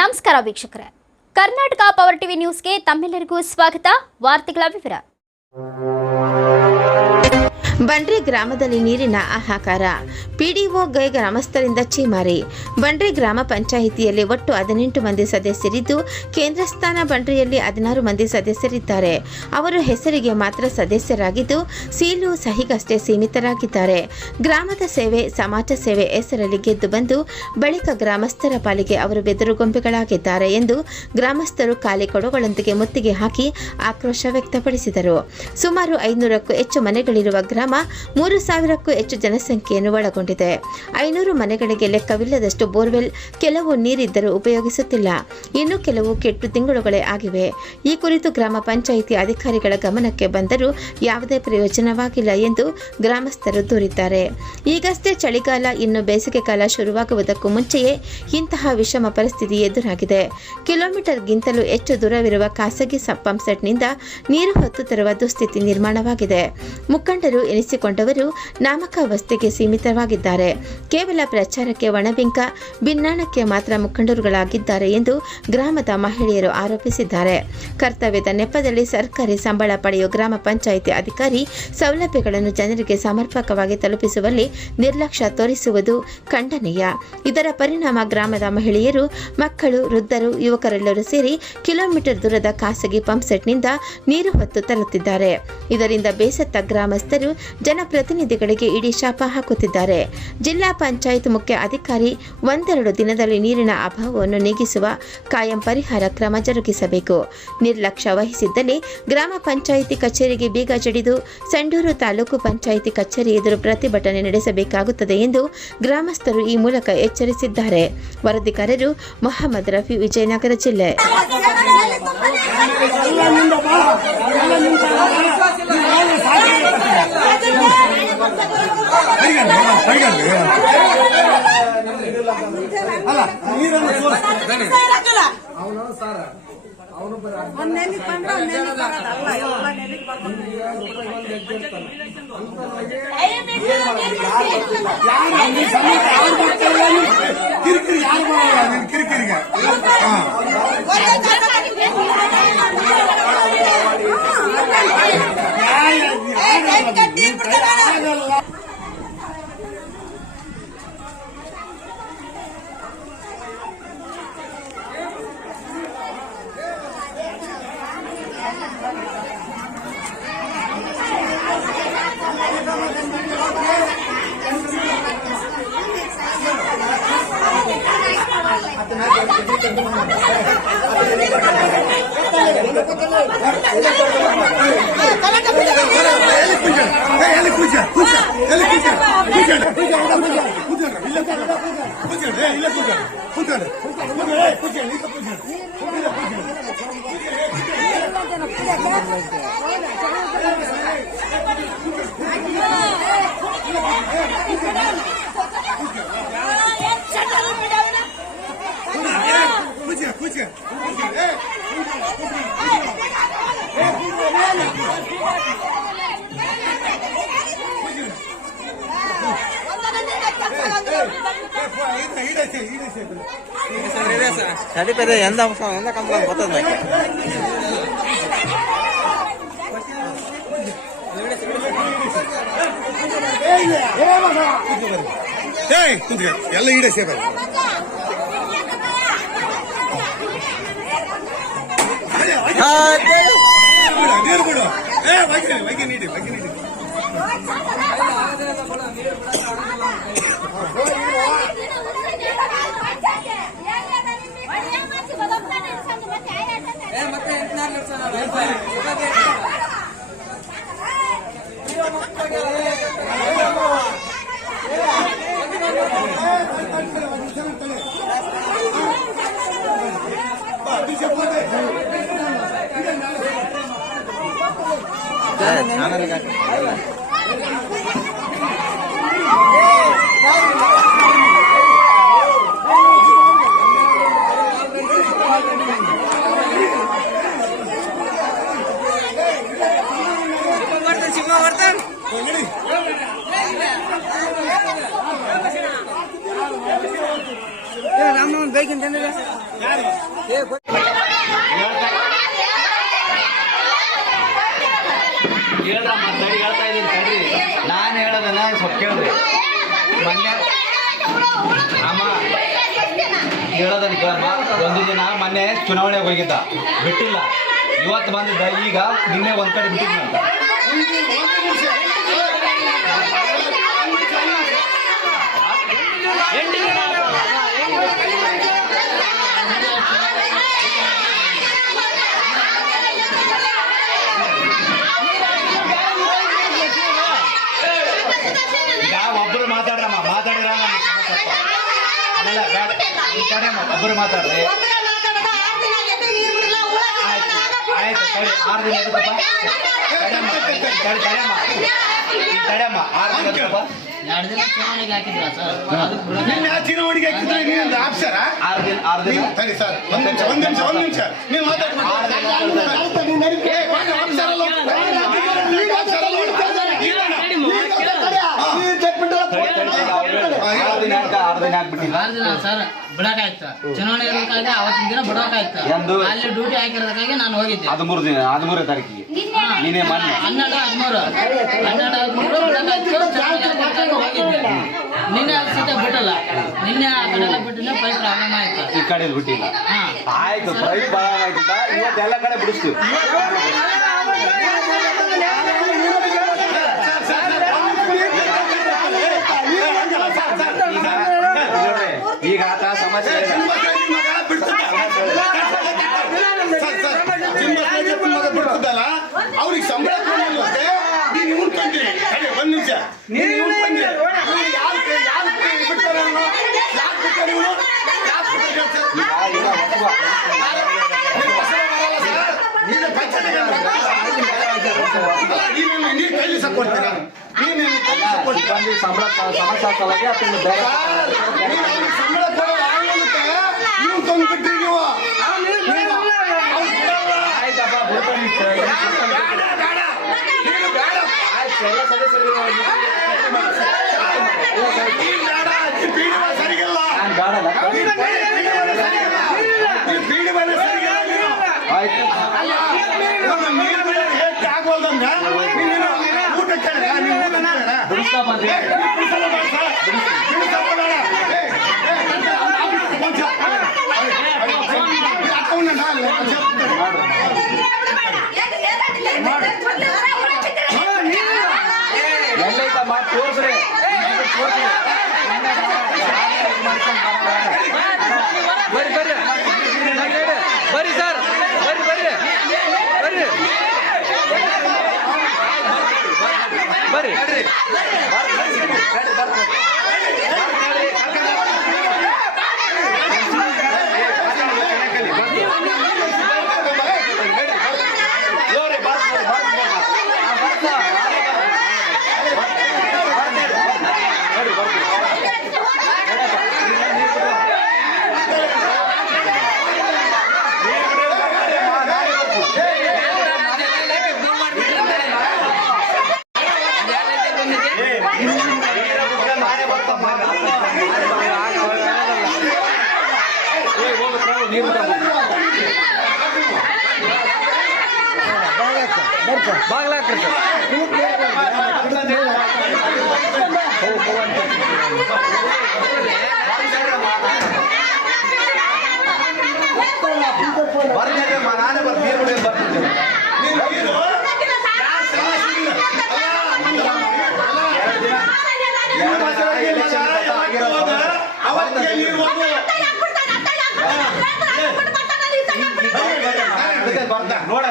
ನಮಸ್ಕಾರ ವೀಕ್ಷಕರೇ, Karnataka power TV ನ್ಯೂಸ್ಗೆ ತಮ್ಮೆಲ್ಲರಿಗೂ ಸ್ವಾಗತ. ವಾರ್ತೆಗಳ ವಿವರ. ಬಂಡ್ರಿ ಗ್ರಾಮದಲ್ಲಿ ನೀರಿನ ಹಾಹಾಕಾರ. ಪಿಡಿಒ ಗೈ ಗ್ರಾಮಸ್ಥರಿಂದ ಚೀಮಾರಿ. ಬಂಡ್ರಿ ಗ್ರಾಮ ಪಂಚಾಯಿತಿಯಲ್ಲಿ ಒಟ್ಟು 18 ಮಂದಿ ಸದಸ್ಯರಿದ್ದು, ಕೇಂದ್ರ ಸ್ಥಾನ ಬಂಡ್ರಿಯಲ್ಲಿ 16 ಮಂದಿ ಸದಸ್ಯರಿದ್ದಾರೆ. ಅವರು ಹೆಸರಿಗೆ ಮಾತ್ರ ಸದಸ್ಯರಾಗಿದ್ದು, ಸೀಲು ಸಹಿಗಷ್ಟೇ ಸೀಮಿತರಾಗಿದ್ದಾರೆ. ಗ್ರಾಮದ ಸೇವೆ, ಸಮಾಜ ಸೇವೆ ಹೆಸರಲ್ಲಿ ಗೆದ್ದು ಬಂದು ಬಳಿಕ ಗ್ರಾಮಸ್ಥರ ಪಾಲಿಗೆ ಅವರು ಬೆದರುಗೊಂಬೆಗಳಾಗಿದ್ದಾರೆ ಎಂದು ಗ್ರಾಮಸ್ಥರು ಖಾಲಿ ಕೊಡಗಳೊಂದಿಗೆ ಮುತ್ತಿಗೆ ಹಾಕಿ ಆಕ್ರೋಶ ವ್ಯಕ್ತಪಡಿಸಿದರು. ಸುಮಾರು 500ಕ್ಕೂ ಹೆಚ್ಚು ಮನೆಗಳಿರುವ ಗ್ರಾಮ 3000ಕ್ಕೂ ಹೆಚ್ಚು ಜನಸಂಖ್ಯೆಯನ್ನು ಒಳಗೊಂಡಿದೆ. 500 ಮನೆಗಳಿಗೆ ಲೆಕ್ಕವಿಲ್ಲದಷ್ಟು ಬೋರ್ವೆಲ್, ಕೆಲವು ನೀರಿದ್ದರೂ ಉಪಯೋಗಿಸುತ್ತಿಲ್ಲ, ಇನ್ನು ಕೆಲವು ಕೆಟ್ಟು ತಿಂಗಳುಗಳೇ ಆಗಿವೆ. ಈ ಕುರಿತು ಗ್ರಾಮ ಪಂಚಾಯಿತಿ ಅಧಿಕಾರಿಗಳ ಗಮನಕ್ಕೆ ಬಂದರೂ ಯಾವುದೇ ಪ್ರಯೋಜನವಾಗಿಲ್ಲ ಎಂದು ಗ್ರಾಮಸ್ಥರು ದೂರಿದ್ದಾರೆ. ಈಗಷ್ಟೇ ಚಳಿಗಾಲ, ಇನ್ನು ಬೇಸಿಗೆ ಕಾಲ ಶುರುವಾಗುವುದಕ್ಕೂ ಮುಂಚೆಯೇ ಇಂತಹ ವಿಷಮ ಪರಿಸ್ಥಿತಿ ಎದುರಾಗಿದೆ. ಕಿಲೋಮೀಟರ್ಗಿಂತಲೂ ಹೆಚ್ಚು ದೂರವಿರುವ ಖಾಸಗಿ ಪಂಪ್ಸೆಟ್ನಿಂದ ನೀರು ಹೊತ್ತು ತರುವ ದುಸ್ಥಿತಿ ನಿರ್ಮಾಣವಾಗಿದೆ. ಮುಖಂಡರು ಎನಿಸಿಕೊಂಡವರು ನಾಮಕಾವಸ್ಥೆಗೆ ಸೀಮಿತವಾಗಿದ್ದಾರೆ. ಕೇವಲ ಪ್ರಚಾರಕ್ಕೆ ಒಣಬಿಂಕ, ಭಿನ್ನಾಣಕ್ಕೆ ಮಾತ್ರ ಮುಖಂಡರುಗಳಾಗಿದ್ದಾರೆ ಎಂದು ಗ್ರಾಮದ ಮಹಿಳೆಯರು ಆರೋಪಿಸಿದ್ದಾರೆ. ಕರ್ತವ್ಯದ ನೆಪದಲ್ಲಿ ಸರ್ಕಾರಿ ಸಂಬಳ ಪಡೆಯುವ ಗ್ರಾಮ ಪಂಚಾಯಿತಿ ಅಧಿಕಾರಿ ಸೌಲಭ್ಯಗಳನ್ನು ಜನರಿಗೆ ಸಮರ್ಪಕವಾಗಿ ತಲುಪಿಸುವಲ್ಲಿ ನಿರ್ಲಕ್ಷ್ಯ ತೋರಿಸುವುದು ಖಂಡನೀಯ. ಇದರ ಪರಿಣಾಮ ಗ್ರಾಮದ ಮಹಿಳೆಯರು, ಮಕ್ಕಳು, ವೃದ್ಧರು, ಯುವಕರೆಲ್ಲರೂ ಸೇರಿ ಕಿಲೋಮೀಟರ್ ದೂರದ ಖಾಸಗಿ ಪಂಪ್ಸೆಟ್ನಿಂದ ನೀರು ಹೊತ್ತು ತರುತ್ತಿದ್ದಾರೆ. ಇದರಿಂದ ಬೇಸತ್ತ ಗ್ರಾಮಸ್ಥರು ಜನಪ್ರತಿನಿಧಿಗಳಿಗೆ ಇಡೀ ಶಾಪ ಹಾಕುತ್ತಿದ್ದಾರೆ. ಜಿಲ್ಲಾ ಪಂಚಾಯತ್ ಮುಖ್ಯ ಅಧಿಕಾರಿ 1-2 ದಿನದಲ್ಲಿ ನೀರಿನ ಅಭಾವವನ್ನು ನೀಗಿಸುವ ಕಾಯಂ ಪರಿಹಾರ ಕ್ರಮ ಜರುಗಿಸಬೇಕು. ನಿರ್ಲಕ್ಷ್ಯ ವಹಿಸಿದ್ದಲ್ಲಿ ಗ್ರಾಮ ಪಂಚಾಯಿತಿ ಕಚೇರಿಗೆ ಬೀಗ ಜಡಿದು ಸಂಡೂರು ತಾಲೂಕು ಪಂಚಾಯಿತಿ ಕಚೇರಿ ಎದುರು ಪ್ರತಿಭಟನೆ ನಡೆಸಬೇಕಾಗುತ್ತದೆ ಎಂದು ಗ್ರಾಮಸ್ಥರು ಈ ಮೂಲಕ ಎಚ್ಚರಿಸಿದ್ದಾರೆ. ವರದಿಗಾರರು ಮೊಹಮ್ಮದ್ ರಫಿ, ವಿಜಯನಗರ ಜಿಲ್ಲೆ. చదిపోతే ఎంత కంప్లైంట్ పోతుంది ಎಲ್ಲ ಈಡೇ ಸೇವೆ ನೀರು ಕೊಡು. ವೈದ್ಯ ನೀಡಿ ರಾಮನವನ್ ಬೇಕಿಂತ ಹೇಳ್ರಮ್ಮ ತಡಿ ಹೇಳ್ತಾ ಇದ್ದೀನಿ ತಡ್ರಿ. ನಾನು ಹೇಳೋದನ್ನ ಸ್ವಲ್ಪ ಕೇಳ್ರಿ. ಮೊನ್ನೆ ಅಮ್ಮ ಹೇಳೋದನ್ನ ಕೇಳಮ್ಮ. ಒಂದು ದಿನ ಮೊನ್ನೆ ಚುನಾವಣೆಗೆ ಹೋಗಿದ್ದ, ಬಿಟ್ಟಿಲ್ಲ. ಇವತ್ತು ಬಂದಿದ್ದ, ಈಗ ನಿನ್ನೆ ಒಂದ್ ಕಡೆ ಬಿಟ್ಟಿದ್ದಂತ. ಈಗ ಒಬ್ಬರು ಮಾತಾಡ್ರಮ್ಮ, ಮಾತಾಡಿರ ಆಮೇಲೆ ಬೇಡ ಈ ಕಡೆ ಒಬ್ಬರು ಮಾತಾಡ್ರಿ. ಆಯ್ತು ಸರಿ, 6 ದಿನ ಎದಕ್ಕಪ್ಪ? ತಡೆಯಮ್ಮ 6 ದಿನ ಎದಕ್ಕಪ್ಪ? 2 ದಿನ ಚುನಾವಣೆಗೆ ಹಾಕಿದ್ರ ಸರ್. ನಿನ್ನ ಚುನಾವಣೆಗೆ ಹಾಕಿದ್ರೆ ನೀನು ಆಪ್ಸರ 6 ದಿನ ಸರಿ ಸರ್, ಒಂದ್ ನಿಮಿಷ ನೀವು ಆಗ್ಬಿಟ್ಟಿಲ್ಲ. 6 ದಿನ ಸರ್ ಬಿಡಕಾಯ್ತ. ಚುನಾವಣೆ ಇರೋದಕ್ಕಾಗಿ ಅವತ್ತಿನ ದಿನ ಬಿಡಕಾಯ್ತ. ಎಂದು? ಅಲ್ಲಿ ಡ್ಯೂಟಿ ಹಾಕಿರೋದಕ್ಕಾಗಿ ನಾನು ಹೋಗಿದ್ದೆ. 13ನೇ ತಾರೀಕಿಗೆ ನೀನೇ ಮೊನ್ನೆ 12, 13 ಬಿಡಕಾಯ್ತು. ಚುನಾವಣೆ ಇರೋದಕ್ಕಾಗಿ ಹೋಗಿದ್ದೆ. ನಿನ್ನೆ ಅಲ್ಲಿ ಸೀತೆ ಬಿಟ್ಟಲ್ಲ. ನಿನ್ನೆ ಆ ಕಡೆ ಎಲ್ಲ ಬಿಟ್ಟಿಲ್ಲ, ಪೈಪ್ ಪ್ರಾಬ್ಲಮ್ ಆಯ್ತು. ಈ ಕಡೆ ಬಿಟ್ಟಿಲ್ಲ. ಆಯ್ತು, ಪ್ರೈಸ್ ಭಾಳ ಆಯ್ತಿದ್ದ. ಇವತ್ತು ಎಲ್ಲ ಕಡೆ ಬಿಡಿಸ್ತೀವಿ. ಈಗ ಆತ ಸಮಸ್ಯೆ ಬಿಡ್ತದಲ್ಲ, ಅವ್ರಿಗೆ ಸಂಬಳ ಕೊಡಲಿಲ್ಲಂತೆ. ನೀನು ಇವ್ನು ತಂದಿರಿ. ಒಂದ್ ನಿಮಿಷ, ನೀನು ಇವ್ನು ತಂದಿರಿ. ನೀನು ಕೈಲಿ ಕೊಡ್ತೀರಾ? ಬಂದು ಸಂಬಳ ಸಮಸ್ಯೆ ಸಲುವಾಗಿ ಅದನ್ನು ಬೇರೆ ಸಂಬಳ ಕೊಡೋ ನೀವು ತಂದ್ಬಿಟ್ರಿ. ನೀವು ಆಯ್ತಪ್ಪ, ಸರಿಗಿಲ್ಲ, ಆಯ್ತು ಆಗೋಲ್ದಂಗ ಊಟ ಕೇಳ ಬಿಡಿಸ್ತಾ ಬಂದ್ರಿ. ಎಲ್ಲೈತಮ್ಮ ತೋರ್ಸ್ರಿ, ಬರ್ರಿ ಸರ್, ಬರ್ರಿ ಬರ್ರಿ ಬರ್ರಿ ಬರ್ರಿ. ಬಾಗ್ಲಾಕ್ರಿ ಸರ್. ಬರ್ತಿದ್ದೆ, ನಾನೇ ಬರ್ತೀನಿ, ಬರ್ತಿದ್ದೆ. ನೋಡ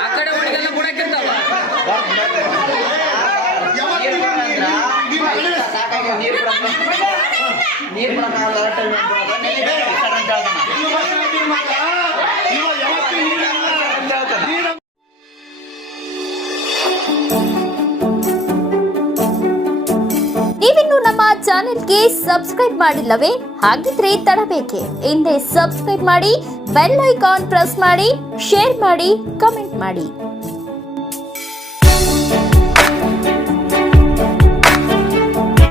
ಆ ಕಡೆ ಹುಡುಗೆಲ್ಲ ಬುಡಕ್ಕಿರ್ತಾವ. ನೀವಿನ್ನು ನಮ್ಮ ಚಾನೆಲ್ಗೆ ಸಬ್ಸ್ಕ್ರೈಬ್ ಮಾಡಿಲ್ಲವೇ? ಹಾಗಿದ್ರೆ ತಡಬೇಕೆ? ಹಿಂದೆ ಸಬ್ಸ್ಕ್ರೈಬ್ ಮಾಡಿ, ಬೆಲ್ ಐಕಾನ್ ಪ್ರೆಸ್ ಮಾಡಿ, ಶೇರ್ ಮಾಡಿ, ಕಮೆಂಟ್ ಮಾಡಿ.